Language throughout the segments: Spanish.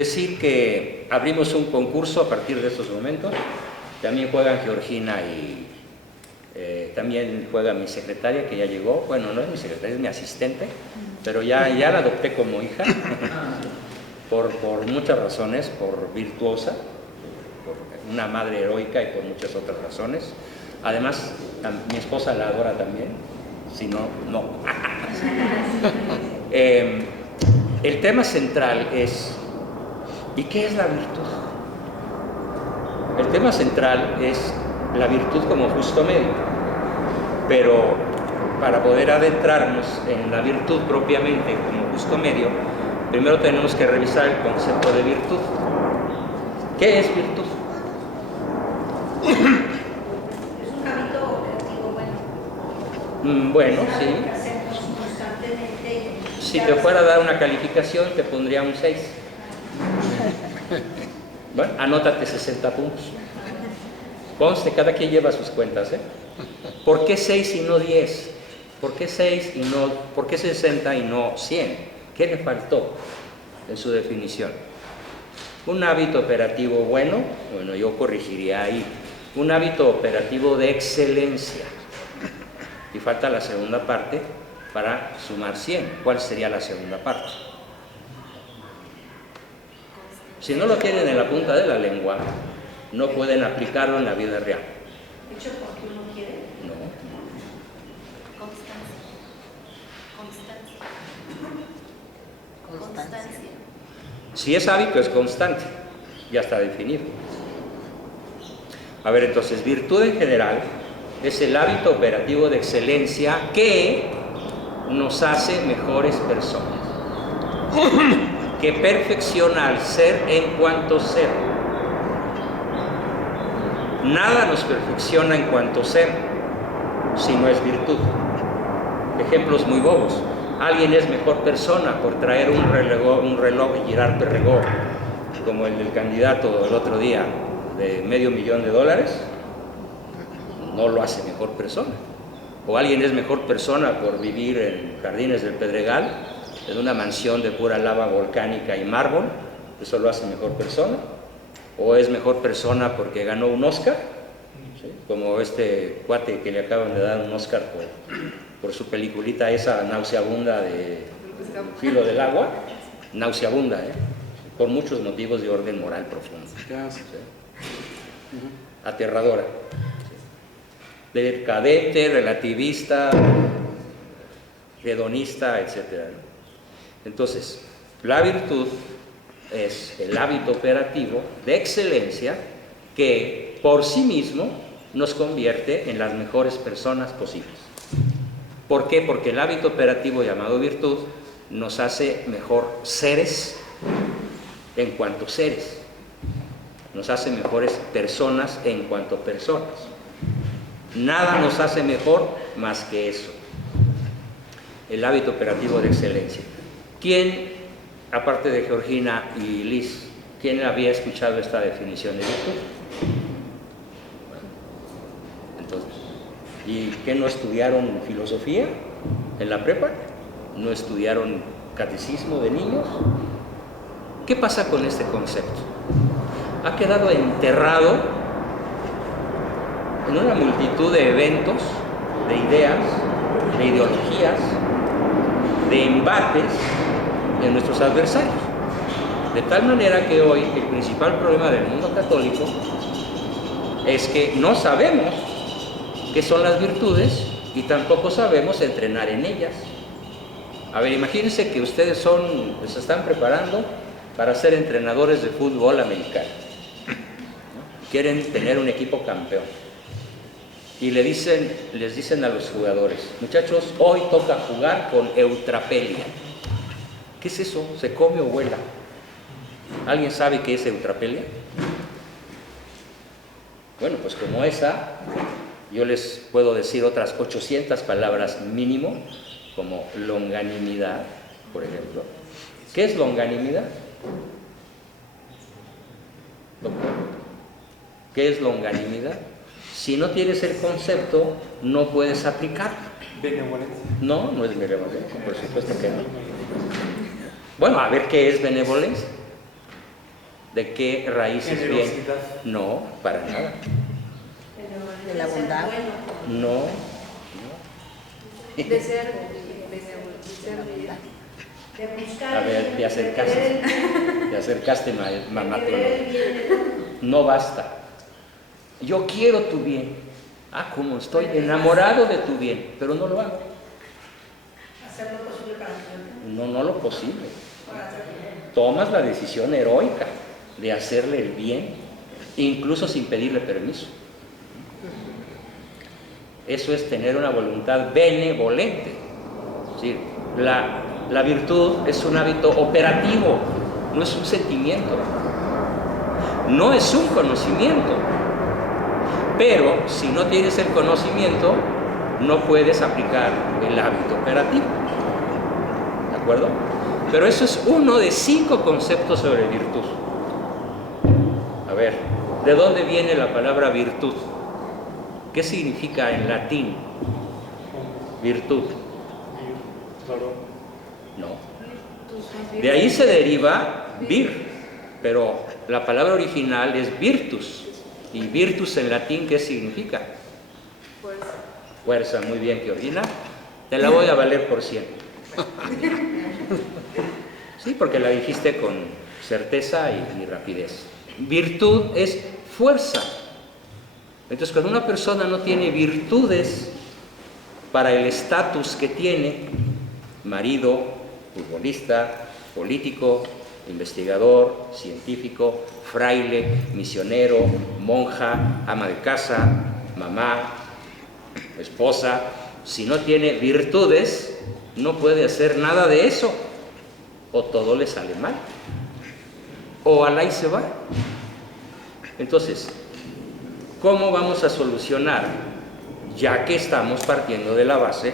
Decir que abrimos un concurso a partir de estos momentos. También juegan Georgina y también juega mi secretaria, que ya llegó. Bueno, no es mi secretaria, es mi asistente, pero ya la adopté como hija por muchas razones, por virtuosa, por una madre heroica y por muchas otras razones. Además, mi esposa la adora también, si no, no. El tema central es: ¿y qué es la virtud? El tema central es la virtud como justo medio, pero para poder adentrarnos en la virtud propiamente como justo medio, primero tenemos que revisar el concepto de virtud. ¿Qué es virtud? Es un hábito operativo bueno. Bueno, sí. Que hacemos constantemente. Si te fuera a dar una calificación, te pondría un 6. Bueno, anótate 60 puntos. Conste, cada quien lleva sus cuentas, ¿eh? ¿Por qué 6 y no 10? ¿Por qué 6 y no, por qué 60 y no 100? ¿Qué le faltó en su definición? Un hábito operativo bueno, yo corrigiría ahí, un hábito operativo de excelencia. Y falta la segunda parte para sumar 100. ¿Cuál sería la segunda parte? Si no lo tienen en la punta de la lengua, no pueden aplicarlo en la vida real. ¿Hecho porque uno quiere? No. Constancia. Si es hábito, es constante. Ya está definido. A ver, entonces, virtud en general es el hábito operativo de excelencia que nos hace mejores personas, que perfecciona al ser en cuanto ser. Nada nos perfecciona en cuanto ser, si no es virtud. Ejemplos muy bobos. Alguien es mejor persona por traer un reloj Girard Perregaux, como el del candidato el otro día, de $500,000, no lo hace mejor persona. O alguien es mejor persona por vivir en Jardines del Pedregal, en una mansión de pura lava volcánica y mármol, eso lo hace mejor persona. O es mejor persona porque ganó un Oscar, ¿sí? Como este cuate que le acaban de dar un Oscar por su peliculita esa nauseabunda de Filo del Agua, nauseabunda, por muchos motivos de orden moral profundo, ¿sí? Aterradora, ¿sí? Decadente, relativista, hedonista, etc. Entonces, la virtud es el hábito operativo de excelencia que por sí mismo nos convierte en las mejores personas posibles. ¿Por qué? Porque el hábito operativo llamado virtud nos hace mejor seres en cuanto seres, nos hace mejores personas en cuanto personas. Nada nos hace mejor más que eso, el hábito operativo de excelencia. ¿Quién, aparte de Georgina y Liz, quién había escuchado esta definición de virtud? Entonces, ¿y qué no estudiaron filosofía en la prepa? ¿No estudiaron catecismo de niños? ¿Qué pasa con este concepto? Ha quedado enterrado en una multitud de eventos, de ideas, de ideologías, de embates de nuestros adversarios. De tal manera que hoy el principal problema del mundo católico es que no sabemos qué son las virtudes y tampoco sabemos entrenar en ellas. A ver, imagínense que ustedes se están preparando para ser entrenadores de fútbol americano, ¿no? Quieren tener un equipo campeón y les dicen a los jugadores: muchachos, hoy toca jugar con eutrapelia. ¿Qué es eso? ¿Se come o vuela? ¿Alguien sabe qué es eutrapelia? Bueno, pues como esa, yo les puedo decir otras 800 palabras mínimo, como longanimidad, por ejemplo. ¿Qué es longanimidad? ¿Qué es longanimidad? Si no tienes el concepto, no puedes aplicarlo. Benevolencia. No, no es benevolencia, por supuesto que no. Bueno, a ver qué es benevolencia. ¿De qué raíz es bien? Generosidad. No, para nada. Pero De la bondad. bueno, No. De ser de buscar A ver, te acercaste. Te acercaste, mamá. de querer el bien del otro. No basta. Yo quiero tu bien. Ah, como estoy enamorado de tu bien, pero no lo hago. Hacer lo posible para que No lo posible. para hacer bien. Tomas la decisión heroica de hacerle el bien, incluso sin pedirle permiso. Eso es tener una voluntad benevolente. Es decir, la virtud es un hábito operativo, no es un sentimiento, no es un conocimiento. Pero si no tienes el conocimiento, no puedes aplicar el hábito operativo. ¿De acuerdo? Pero eso es uno de 5 conceptos sobre virtud. A ver, ¿de dónde viene la palabra virtud? ¿Qué significa en latín virtud? Claro. No. De ahí se deriva vir, pero la palabra original es virtus. ¿Y virtus en latín qué significa? Fuerza, muy bien, Georgina. Te la voy a valer por 100. Sí, porque la dijiste con certeza y rapidez. Virtud es fuerza. Entonces, cuando una persona no tiene virtudes para el estatus que tiene, marido, futbolista, político, investigador, científico, fraile, misionero, monja, ama de casa, mamá, esposa, si no tiene virtudes, no puede hacer nada de eso, o todo le sale mal, o al ahí se va. Entonces, ¿cómo vamos a solucionar? Ya que estamos partiendo de la base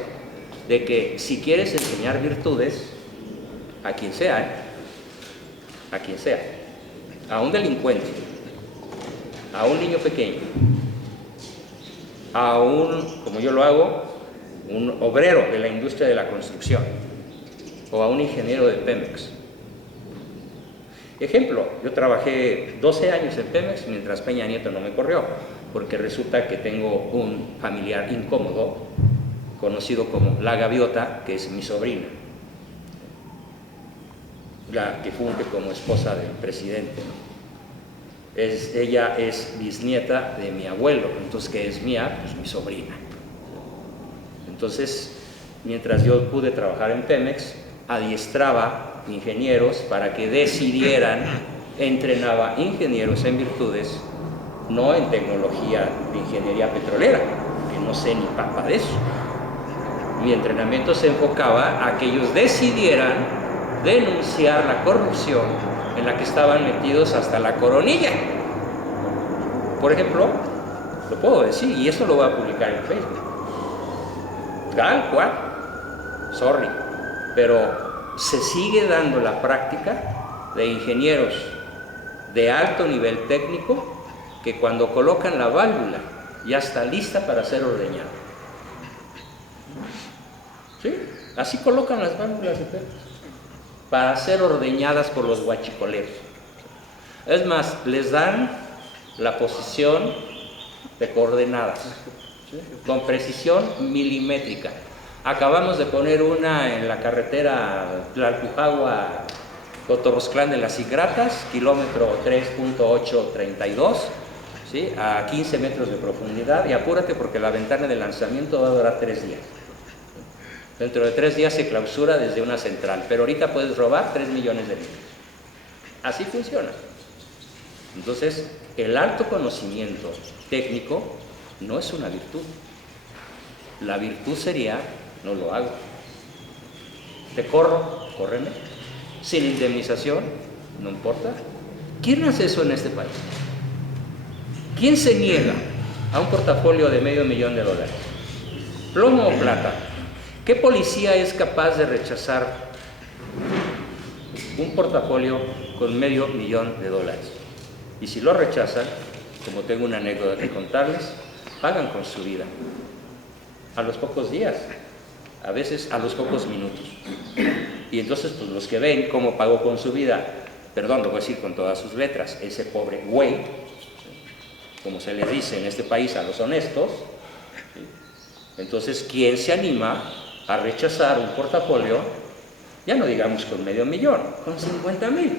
de que si quieres enseñar virtudes, a quien sea, a un delincuente, a un niño pequeño, a un, como yo lo hago, un obrero de la industria de la construcción, o a un ingeniero de Pemex. Ejemplo, yo trabajé 12 años en Pemex mientras Peña Nieto no me corrió, porque resulta que tengo un familiar incómodo, conocido como la gaviota, que es mi sobrina, la que funge como esposa del presidente, ¿no? Ella es bisnieta de mi abuelo, entonces que es mía, pues mi sobrina. Entonces, mientras yo pude trabajar en Pemex, adiestraba ingenieros para que decidieran, entrenaba ingenieros en virtudes, no en tecnología de ingeniería petrolera, que no sé ni papa de eso. Mi entrenamiento se enfocaba a que ellos decidieran denunciar la corrupción en la que estaban metidos hasta la coronilla. Por ejemplo, lo puedo decir, y esto lo voy a publicar en Facebook. Tal cual, sorry, pero se sigue dando la práctica de ingenieros de alto nivel técnico que cuando colocan la válvula ya está lista para ser ordeñada. ¿Sí? Así colocan las válvulas de Pemex para ser ordeñadas por los guachicoleros. Es más, les dan la posición de coordenadas, ¿sí? Con precisión milimétrica. Acabamos de poner una en la carretera Tlalpujagua-Cotorrosclán de las Igratas, kilómetro 3.832, ¿sí? A 15 metros de profundidad, y apúrate porque la ventana de lanzamiento va a durar 3 días. Dentro de 3 días se clausura desde una central, pero ahorita puedes robar 3 millones de litros. Así funciona. Entonces, el alto conocimiento técnico no es una virtud. La virtud sería, no lo hago. Te corro, córreme. Sin indemnización, no importa. ¿Quién hace eso en este país? ¿Quién se niega a un portafolio de $500,000? ¿Plomo o plata? ¿Qué policía es capaz de rechazar un portafolio con $500,000? Y si lo rechazan, como tengo una anécdota que contarles, pagan con su vida. A los pocos días, a veces a los pocos minutos. Y entonces, pues los que ven cómo pagó con su vida perdón, lo voy a decir con todas sus letras, ese pobre güey, como se le dice en este país a los honestos. Entonces, ¿quién se anima a rechazar un portafolio? Ya no digamos con $500,000, con 50,000.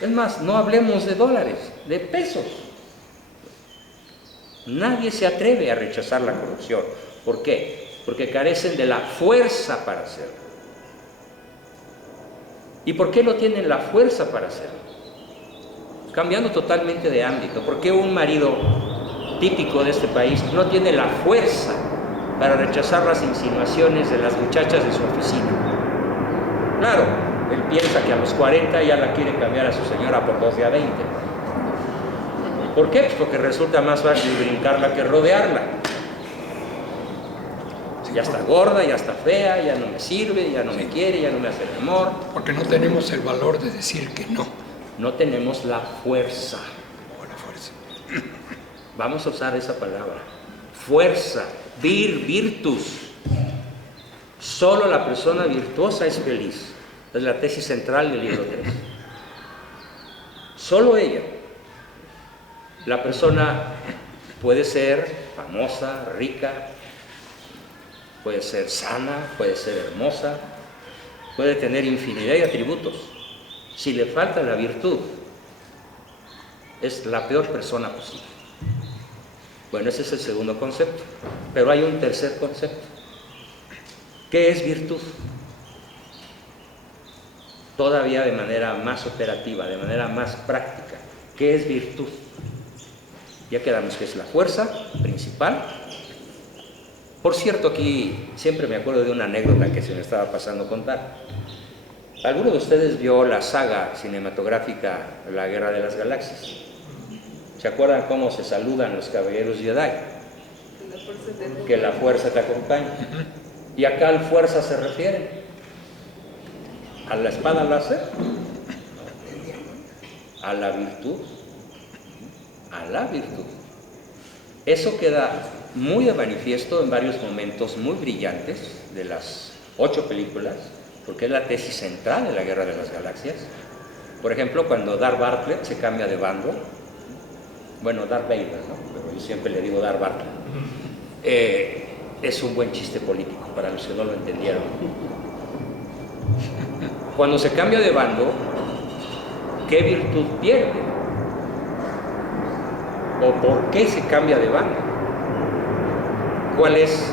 Es más, no hablemos de dólares, de pesos. Nadie se atreve a rechazar la corrupción. ¿Por qué? Porque carecen de la fuerza para hacerlo. ¿Y por qué no tienen la fuerza para hacerlo? Cambiando totalmente de ámbito, ¿por qué un marido típico de este país no tiene la fuerza para rechazar las insinuaciones de las muchachas de su oficina? Claro, él piensa que a los 40 ya la quiere cambiar a su señora por 2 de a 20. ¿Por qué? Pues porque resulta más fácil brincarla que rodearla. Ya está gorda, ya está fea, ya no me sirve, ya no me quiere, ya no me hace el amor. Porque no tenemos el valor de decir que no. No tenemos la fuerza. Buena fuerza. Vamos a usar esa palabra. Fuerza, virtus. Solo la persona virtuosa es feliz. Es la tesis central del libro 3. Solo ella. La persona puede ser famosa, rica, puede ser sana, puede ser hermosa, puede tener infinidad de atributos. Si le falta la virtud, es la peor persona posible. Bueno, ese es el segundo concepto. Pero hay un tercer concepto. ¿Qué es virtud? Todavía de manera más operativa, de manera más práctica. ¿Qué es virtud? Ya quedamos que es la fuerza principal. Por cierto, aquí siempre me acuerdo de una anécdota que se me estaba pasando contar. ¿Alguno de ustedes vio la saga cinematográfica La Guerra de las Galaxias? ¿Se acuerdan cómo se saludan los caballeros Jedi? Que la fuerza te acompañe. Y acá al fuerza se refiere a la espada láser, a la virtud, a la virtud. Eso queda muy de manifiesto en varios momentos muy brillantes de las 8 películas, porque es la tesis central de La Guerra de las Galaxias. Por ejemplo, cuando Darth Bartlett se cambia de bando, bueno, Darth Vader, ¿no? Pero yo siempre le digo Darth Bartlett. Es un buen chiste político para los que no lo entendieron. Cuando se cambia de bando, ¿qué virtud pierde? ¿O por qué se cambia de bando? ¿Cuál es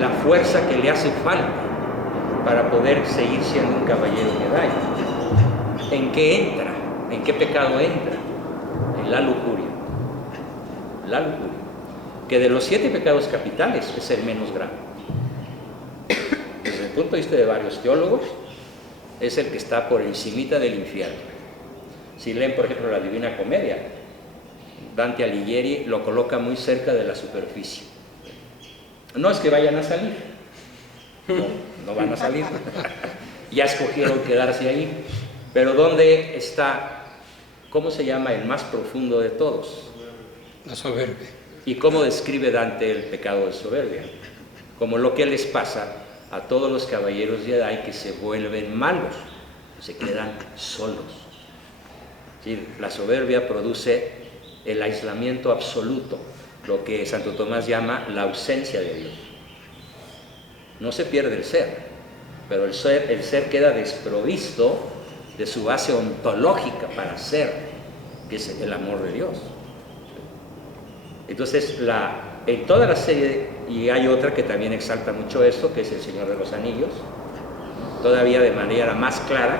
la fuerza que le hace falta para poder seguir siendo un caballero Jedi? ¿En qué entra? ¿En qué pecado entra? En la lujuria. La lujuria. Que de los 7 pecados capitales es el menos grave. Desde el punto de vista de varios teólogos, es el que está por encimita del infierno. Si leen, por ejemplo, la Divina Comedia, Dante Alighieri lo coloca muy cerca de la superficie. No es que vayan a salir, no van a salir, ya escogieron quedarse ahí, pero ¿dónde está? ¿Cómo se llama el más profundo de todos? La soberbia. ¿Y cómo describe Dante el pecado de soberbia? Como lo que les pasa a todos los caballeros Jedi que se vuelven malos, se quedan solos. ¿Sí? La soberbia produce el aislamiento absoluto, lo que Santo Tomás llama la ausencia de Dios. No se pierde el ser, pero el ser queda desprovisto de su base ontológica para ser, que es el amor de Dios. Entonces, en toda la serie, y hay otra que también exalta mucho esto, que es El Señor de los Anillos, todavía de manera más clara,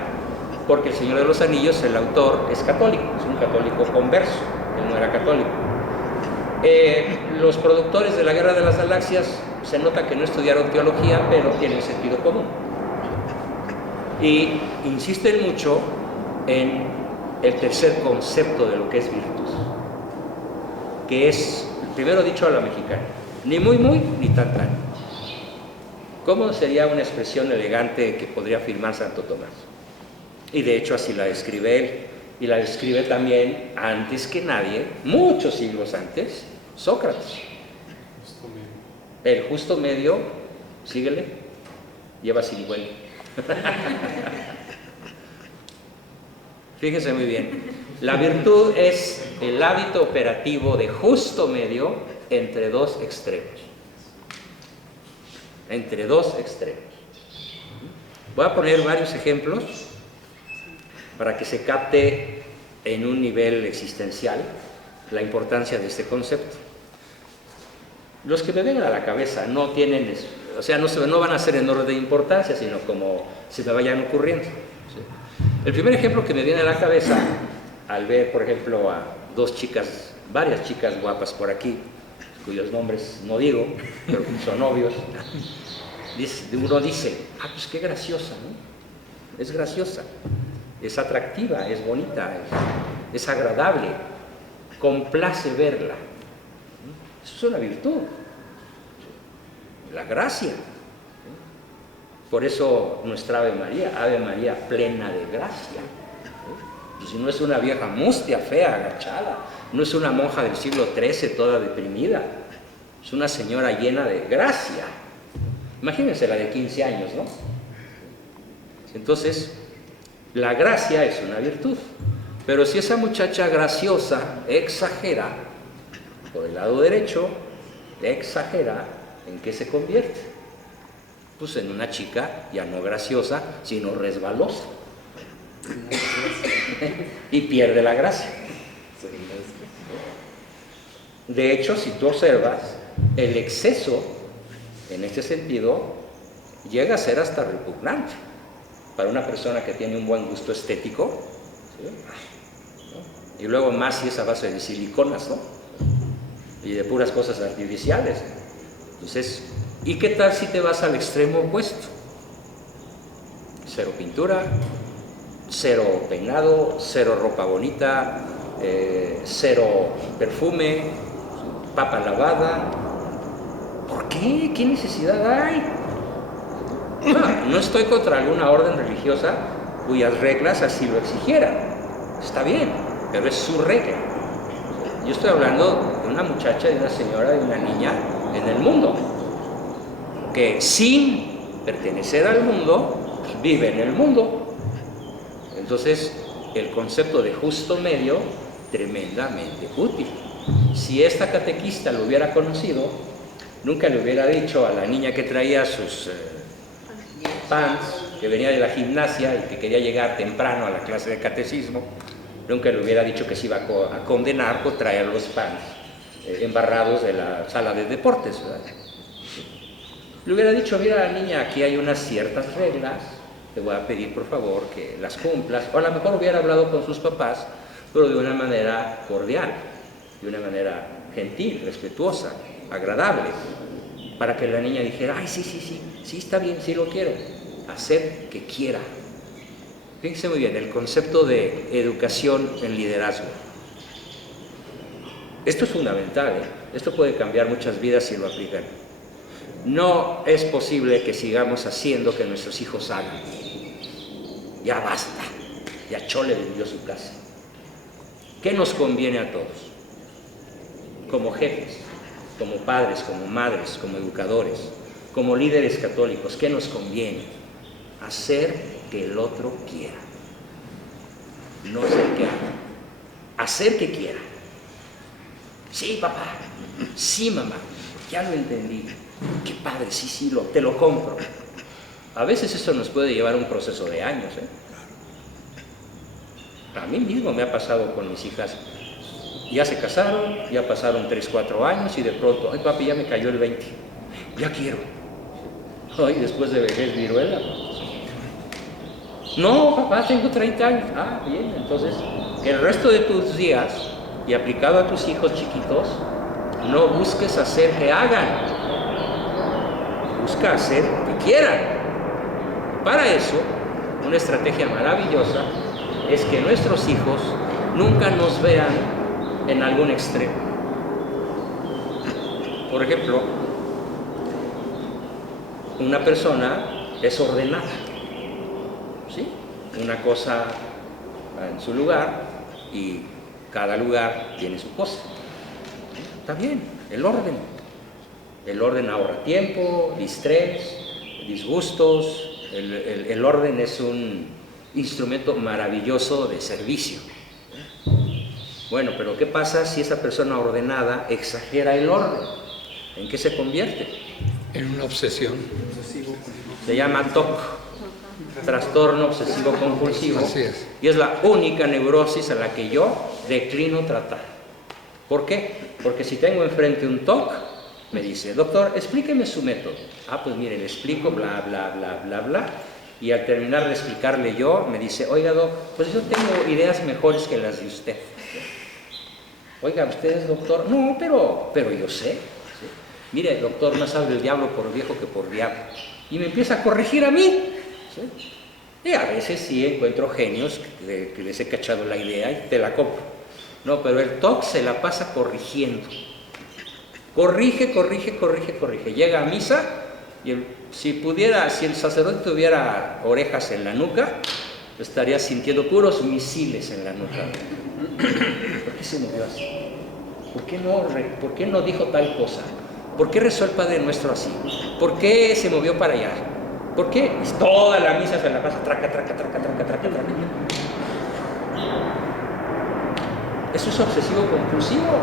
porque El Señor de los Anillos, el autor es católico, es un católico converso, él no era católico. Los productores de La Guerra de las Galaxias se nota que no estudiaron teología, pero tienen sentido común. Y insisten mucho en el tercer concepto de lo que es virtud, que es, primero dicho a la mexicana, ni muy muy, ni tan tan. ¿Cómo sería una expresión elegante que podría afirmar Santo Tomás? Y de hecho así la describe él, y la describe también antes que nadie, muchos siglos antes, Sócrates. El justo medio, síguele, lleva 50. Fíjense muy bien. La virtud es el hábito operativo de justo medio entre dos extremos. Entre dos extremos. Voy a poner varios ejemplos para que se capte en un nivel existencial la importancia de este concepto. Los que me vengan a la cabeza no tienen, o sea, no van a ser en orden de importancia, sino como se me vayan ocurriendo. ¿Sí? El primer ejemplo que me viene a la cabeza, al ver, por ejemplo, a dos chicas, varias chicas guapas por aquí, cuyos nombres no digo, pero son obvios, uno dice, pues qué graciosa, ¿no? Es graciosa, es atractiva, es bonita, es agradable, complace verla. Eso es una virtud, la gracia. Por eso nuestra Ave María plena de gracia. Pues si no es una vieja mustia, fea, agachada, no es una monja del siglo XIII toda deprimida, es una señora llena de gracia. Imagínense la de 15 años, ¿no? Entonces, la gracia es una virtud. Pero si esa muchacha graciosa exagera, por el lado derecho, exagera, ¿en qué se convierte? Pues en una chica ya no graciosa, sino resbalosa. Y pierde la gracia. De hecho, si tú observas, el exceso, en este sentido, llega a ser hasta repugnante para una persona que tiene un buen gusto estético, ¿sí? Y luego más si es a base de siliconas, ¿no? Y de puras cosas artificiales. Entonces, ¿y qué tal si te vas al extremo opuesto? Cero pintura, cero peinado, cero ropa bonita, cero perfume, papa lavada. ¿Por qué? ¿Qué necesidad hay? No estoy contra alguna orden religiosa cuyas reglas así lo exigieran. Está bien, pero es su regla. Yo estoy hablando de una muchacha, de una señora, de una niña en el mundo, que sin pertenecer al mundo, vive en el mundo. Entonces, el concepto de justo medio, tremendamente útil. Si esta catequista lo hubiera conocido, nunca le hubiera dicho a la niña que traía sus pants, que venía de la gimnasia y que quería llegar temprano a la clase de catecismo, nunca le hubiera dicho que se iba a condenar por traer los pants embarrados de la sala de deportes, ¿verdad? Le hubiera dicho, mira niña, aquí hay unas ciertas reglas, te voy a pedir por favor que las cumplas, o a lo mejor hubiera hablado con sus papás, pero de una manera cordial, de una manera gentil, respetuosa, agradable, para que la niña dijera, ay, sí, está bien, sí lo quiero, hacer que quiera. Fíjense muy bien, el concepto de educación en liderazgo. Esto es fundamental, ¿eh? Esto puede cambiar muchas vidas si lo aplican. No es posible que sigamos haciendo que nuestros hijos hagan. Ya basta, ya Chole vendió su casa. ¿Qué nos conviene a todos? Como jefes, como padres, como madres, como educadores, como líderes católicos, ¿qué nos conviene? Hacer que el otro quiera, no hacer que haga, hacer que quiera. Sí, papá, sí, mamá, ya lo entendí, qué padre, sí, te lo compro. A veces eso nos puede llevar a un proceso de años, ¿eh? A mí mismo me ha pasado con mis hijas. Ya se casaron, ya pasaron 3, 4 años y de pronto, ay papi, ya me cayó el 20, ya quiero. Ay, después de vejez viruela. No, papá, tengo 30 años. Ah, bien, entonces, el resto de tus días, y aplicado a tus hijos chiquitos, no busques hacer que hagan, busca hacer que quieran. Para eso, una estrategia maravillosa es que nuestros hijos nunca nos vean en algún extremo. Por ejemplo, una persona es ordenada, ¿sí? Una cosa en su lugar y cada lugar tiene su cosa. Está bien, el orden. El orden ahorra tiempo, distrés, disgustos. El orden es un instrumento maravilloso de servicio. Bueno, pero ¿qué pasa si esa persona ordenada exagera el orden? ¿En qué se convierte? En una obsesión. Se llama TOC, trastorno obsesivo compulsivo, Así es. y es la única neurosis a la que yo declino tratar. ¿Por qué? Porque si tengo enfrente un TOC, me dice, doctor, explíqueme su método. Ah, pues mire, le explico, bla, bla, bla, bla, bla, y al terminar de explicarle yo, me dice, oiga, doc, pues yo tengo ideas mejores que las de usted. Oiga, ¿usted es doctor? No, pero yo sé. ¿Sí? Mire, doctor, más sabe el diablo por viejo que por diablo. Y me empieza a corregir a mí. ¿Sí? Y a veces sí encuentro genios que les he cachado la idea y te la compro. No, pero el TOC se la pasa corrigiendo. Corrige. Llega a misa y si el sacerdote tuviera orejas en la nuca, estaría sintiendo puros misiles en la nuca. ¿Por qué se movió así? ¿Por qué no dijo tal cosa? ¿Por qué rezó el Padre Nuestro así? ¿Por qué se movió para allá? ¿Por qué? Toda la misa se la pasa traca. Eso es obsesivo compulsivo.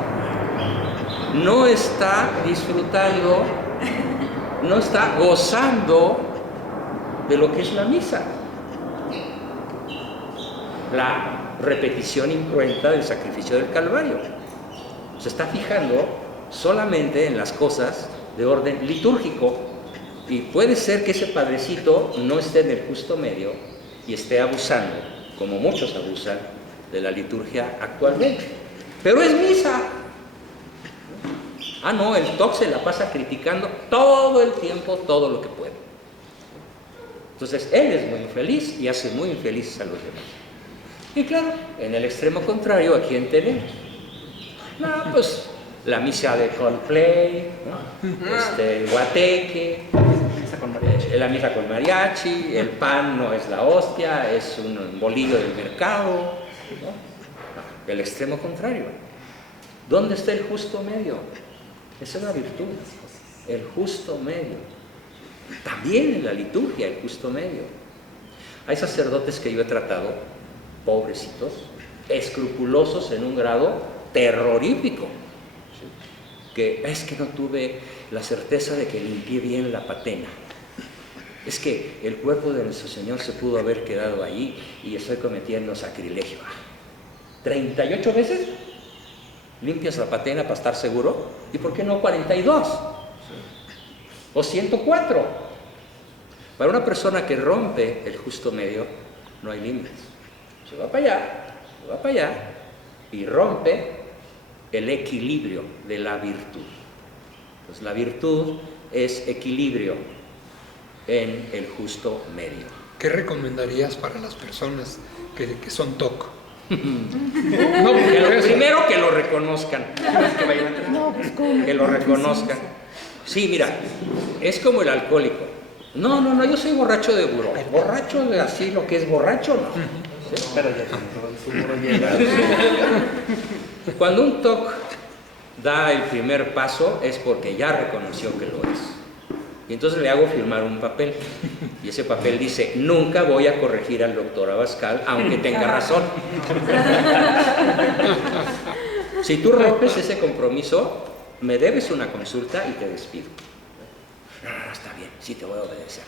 No está disfrutando, no está gozando de lo que es la misa. La repetición incruenta del sacrificio del Calvario. Se está fijando solamente en las cosas de orden litúrgico, y puede ser que ese padrecito no esté en el justo medio y esté abusando, como muchos abusan, de la liturgia actualmente. Pero es misa. Ah, no, el TOC se la pasa criticando todo el tiempo, todo lo que puede. Entonces, él es muy infeliz y hace muy infelices a los demás. Y claro, en el extremo contrario, ¿a quién tenemos? No, pues la misa de Coldplay, ¿no? El guateque, la misa con mariachi, el pan no es la hostia, es un bolillo del mercado, ¿no? El extremo contrario. ¿Dónde está el justo medio? Esa es la virtud, el justo medio. También en la liturgia, el justo medio. Hay sacerdotes que yo he tratado, pobrecitos, escrupulosos en un grado terrorífico, ¿sí? Que es que no tuve la certeza de que limpié bien la patena. Es que el cuerpo de nuestro Señor se pudo haber quedado allí y estoy cometiendo sacrilegio. 38 veces limpias la patena para estar seguro, ¿y por qué no 42? O 104. Para una persona que rompe el justo medio, no hay límites. Se va para allá y rompe el equilibrio de la virtud. Entonces la virtud es equilibrio en el justo medio. ¿Qué recomendarías para las personas que son TOC? No, primero que lo reconozcan. Que lo reconozcan. Sí, mira, es como el alcohólico. No, yo soy borracho de buró. Borracho de así, lo que es borracho, no. ¿Sí? Pero cuando un TOC da el primer paso es porque ya reconoció que lo es. Y entonces le hago firmar un papel. Y ese papel dice, nunca voy a corregir al doctor Abascal, aunque tenga razón. Si tú rompes ese compromiso, me debes una consulta y te despido. No, está bien, sí te voy a obedecer.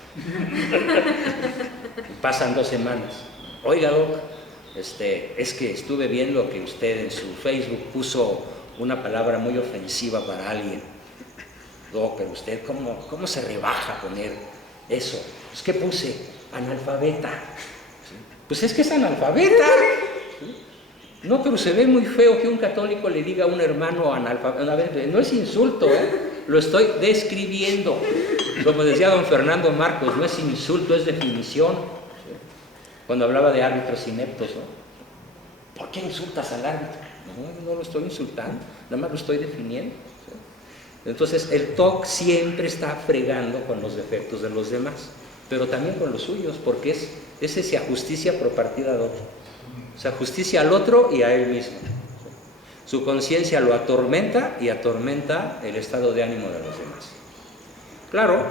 Pasan 2 semanas. Oiga, doc, es que estuve viendo que usted en su Facebook puso una palabra muy ofensiva para alguien. Doc, pero usted, ¿cómo se rebaja a poner eso? Es que puse analfabeta. ¿Sí? Pues es que es analfabeta. ¿Sí? No, pero se ve muy feo que un católico le diga a un hermano analfabeta. A ver, no es insulto, lo estoy describiendo. Como decía don Fernando Marcos, no es insulto, es definición. ¿Sí? Cuando hablaba de árbitros ineptos, ¿no? ¿Por qué insultas al árbitro? No lo estoy insultando, nada más lo estoy definiendo. ¿Sí? Entonces el TOC siempre está fregando con los defectos de los demás, pero también con los suyos, porque es ese ajusticia por partida de otro. Se ajusticia al otro y a él mismo. Su conciencia lo atormenta y atormenta el estado de ánimo de los demás. Claro,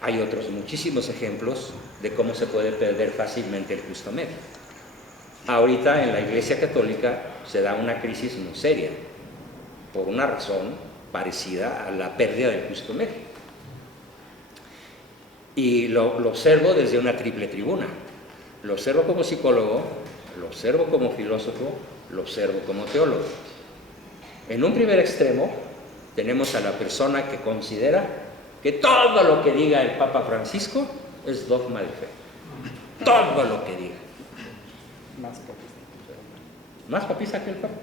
hay otros muchísimos ejemplos de cómo se puede perder fácilmente el justo medio. Ahorita en la Iglesia Católica se da una crisis muy seria, por una razón parecida a la pérdida del justo medio. Y lo observo desde una triple tribuna. Lo observo como psicólogo, lo observo como filósofo, lo observo como teólogo. En un primer extremo tenemos a la persona que considera que todo lo que diga el Papa Francisco es dogma de fe. Todo lo que diga. Más papista que el Papa.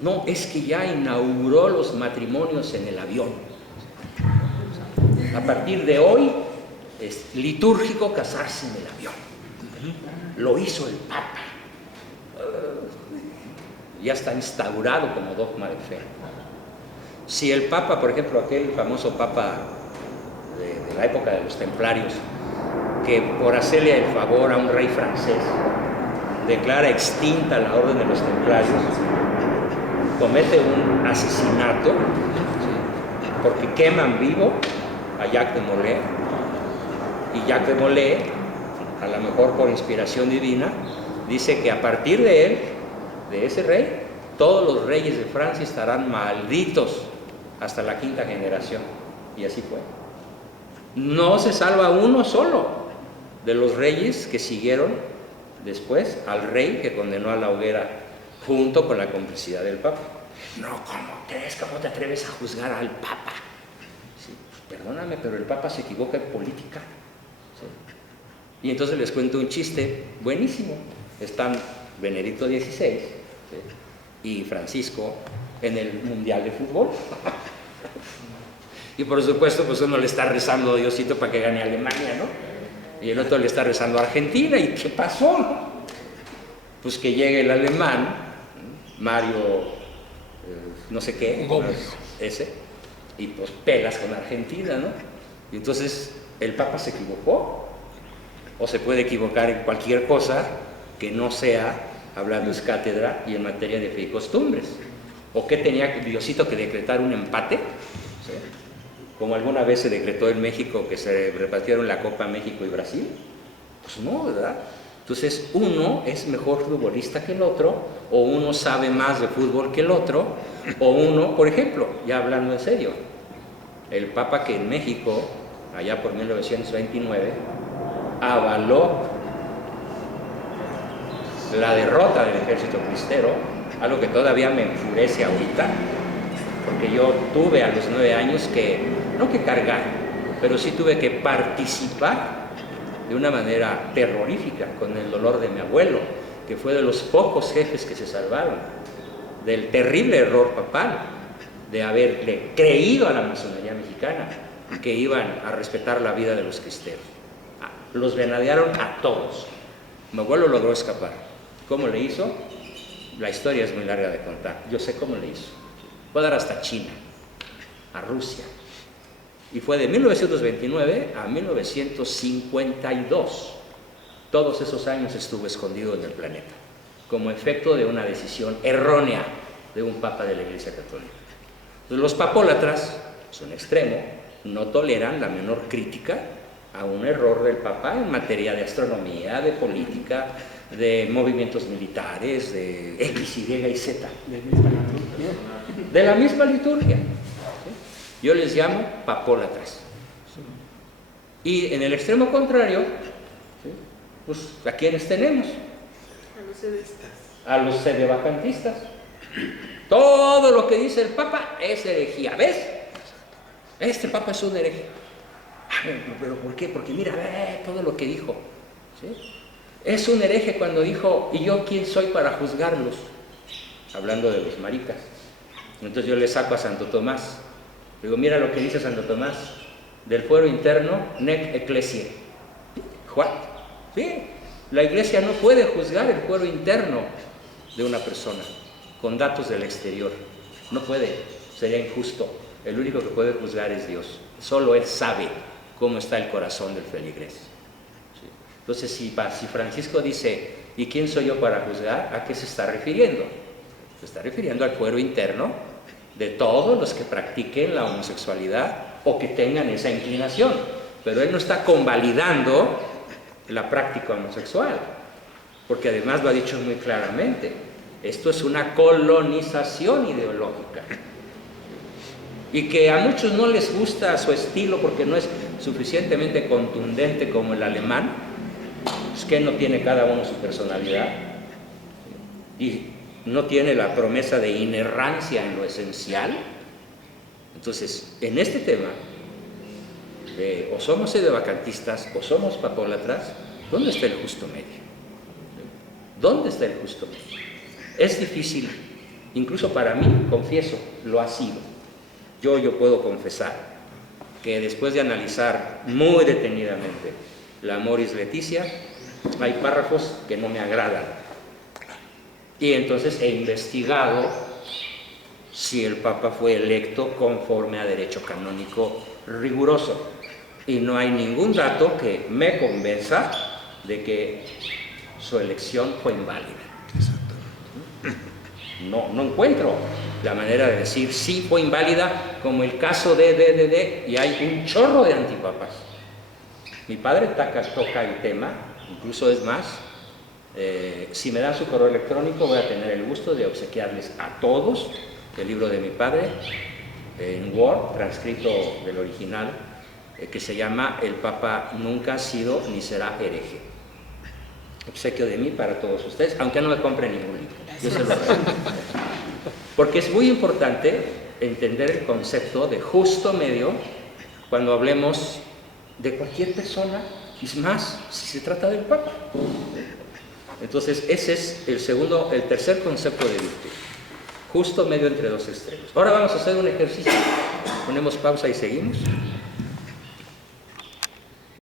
No, es que ya inauguró los matrimonios en el avión. A partir de hoy es litúrgico casarse en el avión. Lo hizo el Papa. Ya está instaurado como dogma de fe. Si el Papa, por ejemplo, aquel famoso Papa de la época de los templarios, que por hacerle el favor a un rey francés declara extinta la orden de los templarios, comete un asesinato, ¿sí?, porque queman vivo a Jacques de Molay, y Jacques de Molay, a lo mejor por inspiración divina, dice que a partir de él, de ese rey, todos los reyes de Francia estarán malditos hasta la quinta generación. Y así fue. No se salva uno solo de los reyes que siguieron después al rey que condenó a la hoguera junto con la complicidad del Papa. No, ¿cómo crees? ¿Cómo te atreves a juzgar al Papa? Sí, pues, perdóname, pero el Papa se equivoca en política. ¿Sí? Y entonces les cuento un chiste buenísimo. Están Benedicto XVI, ¿sí?, y Francisco en el Mundial de Fútbol. Y por supuesto, pues uno le está rezando a Diosito para que gane Alemania, ¿no? Y el otro le está rezando a Argentina. ¿Y qué pasó? Pues que llegue el alemán, Mario, no sé qué, Gómez, ese, y pues pelas con Argentina, ¿no? Y entonces, ¿el Papa se equivocó? ¿O se puede equivocar en cualquier cosa que no sea hablando es cátedra y en materia de fe y costumbres? ¿O qué tenía Diosito que decretar un empate? ¿Sí? Como alguna vez se decretó en México que se repartieron la Copa México y Brasil. Pues no, ¿verdad? Entonces, uno es mejor futbolista que el otro, o uno sabe más de fútbol que el otro, o uno, por ejemplo, ya hablando en serio, el Papa que en México, allá por 1929, avaló la derrota del ejército cristero, algo que todavía me enfurece ahorita, porque yo tuve a los 9 años que, no que cargar, pero sí tuve que participar de una manera terrorífica con el dolor de mi abuelo, que fue de los pocos jefes que se salvaron del terrible error papal de haberle creído a la masonería mexicana que iban a respetar la vida de los cristeros. Los venadearon a todos. Mi abuelo logró escapar. ¿Cómo le hizo? La historia es muy larga de contar. Yo sé cómo le hizo. Fue a dar hasta China, a Rusia. Y fue de 1929 a 1952. Todos esos años estuvo escondido en el planeta, como efecto de una decisión errónea de un papa de la Iglesia Católica. Entonces, los papólatras, son extremo, no toleran la menor crítica a un error del papa en materia de astronomía, de política, de movimientos militares, de X, Y y Z. De la misma liturgia. ¿Sí? Yo les llamo papólatras. Y en el extremo contrario, ¿sí?, pues ¿a quiénes tenemos? A los sedistas. A los sedevacantistas. Todo lo que dice el Papa es herejía. ¿Ves? Este Papa es un hereje. ¿Pero por qué? Porque mira, ve todo lo que dijo. ¿Sí? Es un hereje cuando dijo, ¿y yo quién soy para juzgarlos? Hablando de los maricas. Entonces yo le saco a Santo Tomás. Digo, mira lo que dice Santo Tomás. Del fuero interno, nec ecclesiae. ¿What? Sí, la iglesia no puede juzgar el fuero interno de una persona con datos del exterior. No puede, sería injusto. El único que puede juzgar es Dios. Solo Él sabe cómo está el corazón del feligrés. ¿Sí? Entonces, si Francisco dice, ¿y quién soy yo para juzgar? ¿A qué se está refiriendo? Se está refiriendo al fuero interno de todos los que practiquen la homosexualidad o que tengan esa inclinación. Pero Él no está convalidando la práctica homosexual, porque además lo ha dicho muy claramente, esto es una colonización ideológica. Y que a muchos no les gusta su estilo porque no es suficientemente contundente como el alemán, es que no tiene cada uno su personalidad y no tiene la promesa de inerrancia en lo esencial. Entonces, en este tema, o somos sedevacantistas o somos papólatras, ¿dónde está el justo medio? ¿Dónde está el justo medio? Es difícil, incluso para mí, confieso, lo ha sido. Yo puedo confesar que después de analizar muy detenidamente la Amoris Laetitia, hay párrafos que no me agradan. Y entonces he investigado si el Papa fue electo conforme a derecho canónico riguroso. Y no hay ningún dato que me convenza de que su elección fue inválida. No encuentro la manera de decir sí fue inválida, como el caso de, y hay un chorro de antipapas. Mi padre toca el tema, incluso es más, si me dan su correo electrónico voy a tener el gusto de obsequiarles a todos el libro de mi padre en Word, transcrito del original, que se llama El Papa nunca ha sido ni será hereje. Obsequio de mí para todos ustedes, aunque no me compren ningún libro, yo se lo regalo. Porque es muy importante entender el concepto de justo medio cuando hablemos de cualquier persona, y es más, si se trata del Papa. Entonces, ese es el tercer concepto de virtud. Justo medio entre dos extremos. Ahora vamos a hacer un ejercicio. Ponemos pausa y seguimos.